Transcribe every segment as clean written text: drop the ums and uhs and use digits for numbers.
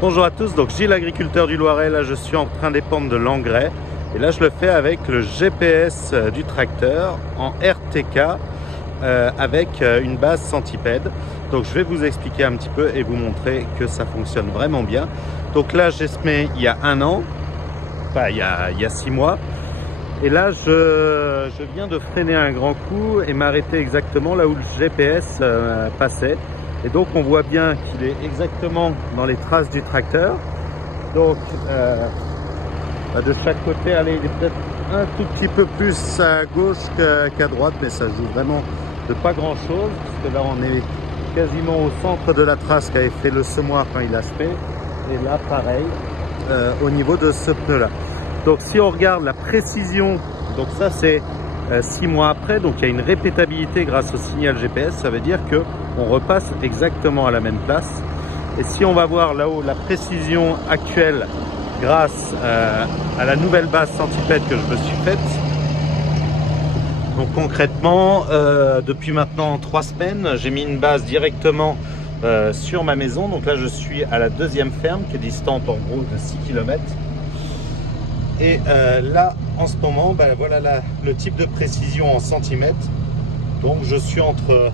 Bonjour à tous, donc Gilles, agriculteur du Loiret. Là je suis en train d'épandre de l'engrais et là je le fais avec le GPS du tracteur en RTK avec une base centipède. Donc je vais vous expliquer un petit peu et vous montrer que ça fonctionne vraiment bien. Donc là j'ai semé il y a un an, enfin il y a 6 mois, et là je viens de freiner un grand coup et m'arrêter exactement là où le GPS passait. Et donc on voit bien qu'il est exactement dans les traces du tracteur. Donc de chaque côté, allez, il est peut-être un tout petit peu plus à gauche qu'à droite, mais ça joue vraiment de pas grand chose, puisque là on est quasiment au centre de la trace qu'avait fait le semoir quand il a semé. Et là pareil, au niveau de ce pneu là. Donc si on regarde la précision, donc ça c'est 6 mois après, donc il y a une répétabilité grâce au signal GPS. Ça veut dire que on repasse exactement à la même place. Et si on va voir là-haut la précision actuelle grâce à la nouvelle base centipède que je me suis faite, donc concrètement depuis maintenant 3 semaines, j'ai mis une base directement sur ma maison. Donc là je suis à la deuxième ferme qui est distante en gros de 6 km. Et là en ce moment, voilà le type de précision en centimètres. Donc je suis entre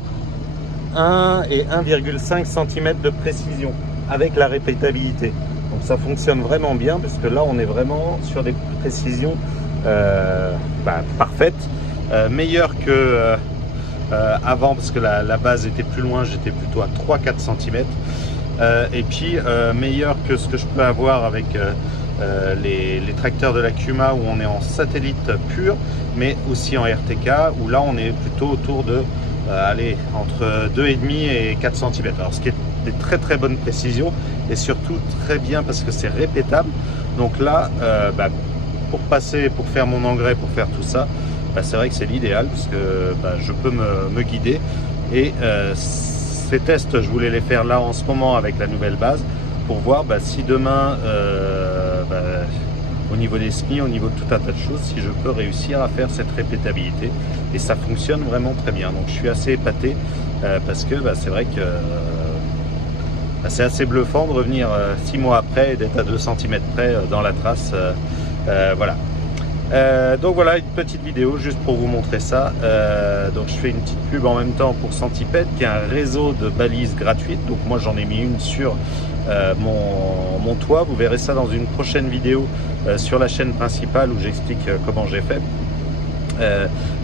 1 et 1,5 cm de précision avec la répétabilité. Donc ça fonctionne vraiment bien, parce que là on est vraiment sur des précisions parfaites, meilleures que avant, parce que la base était plus loin, j'étais plutôt à 3-4 cm, et puis meilleure que ce que je peux avoir avec les tracteurs de la Kuma, où on est en satellite pur, mais aussi en RTK, où là on est plutôt autour de allez, entre 2,5 et 4 cm. Alors ce qui est des très bonnes précisions, et surtout très bien parce que c'est répétable. Donc là pour faire mon engrais, pour faire tout ça, c'est vrai que c'est l'idéal, parce que je peux me guider. Et ces tests je voulais les faire là en ce moment avec la nouvelle base, pour voir si demain au niveau des semis, au niveau de tout un tas de choses, si je peux réussir à faire cette répétabilité. Et ça fonctionne vraiment très bien. Donc je suis assez épaté, parce que c'est vrai que c'est assez bluffant de revenir 6 mois après et d'être à 2 cm près dans la trace. Voilà. Donc voilà, une petite vidéo juste pour vous montrer ça. Donc je fais une petite pub en même temps pour Centipède, qui est un réseau de balises gratuites. Donc moi j'en ai mis une sur mon toit. Vous verrez ça dans une prochaine vidéo sur la chaîne principale, où j'explique comment j'ai fait.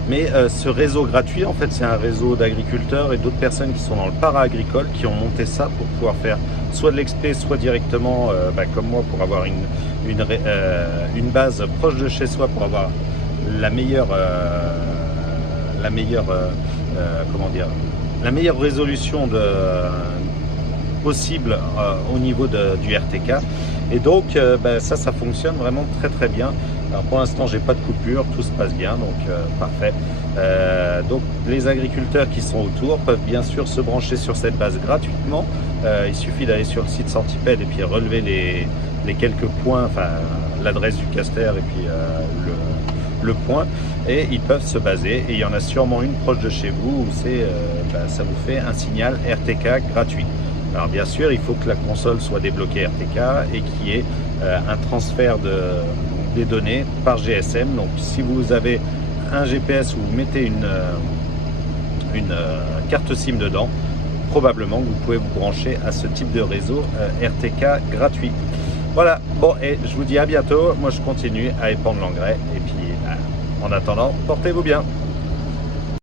Mais ce réseau gratuit, en fait, c'est un réseau d'agriculteurs et d'autres personnes qui sont dans le para-agricole, qui ont monté ça pour pouvoir faire soit de l'expé, soit directement comme moi, pour avoir une base proche de chez soi, pour avoir la meilleure résolution possible au niveau du RTK. Et donc ça fonctionne vraiment très bien. Alors pour l'instant j'ai pas de coupure, tout se passe bien, donc parfait. Donc les agriculteurs qui sont autour peuvent bien sûr se brancher sur cette base gratuitement. Il suffit d'aller sur le site Centipède et puis relever les quelques points, enfin l'adresse du caster et puis le point, et ils peuvent se baser. Et il y en a sûrement une proche de chez vous où ça vous fait un signal RTK gratuit. Alors bien sûr, il faut que la console soit débloquée RTK et qu'il y ait un transfert des données par GSM. Donc si vous avez un GPS où vous mettez une carte SIM dedans, probablement que vous pouvez vous brancher à ce type de réseau RTK gratuit. Voilà, bon, et je vous dis à bientôt. Moi je continue à épandre l'engrais, et puis en attendant, portez-vous bien.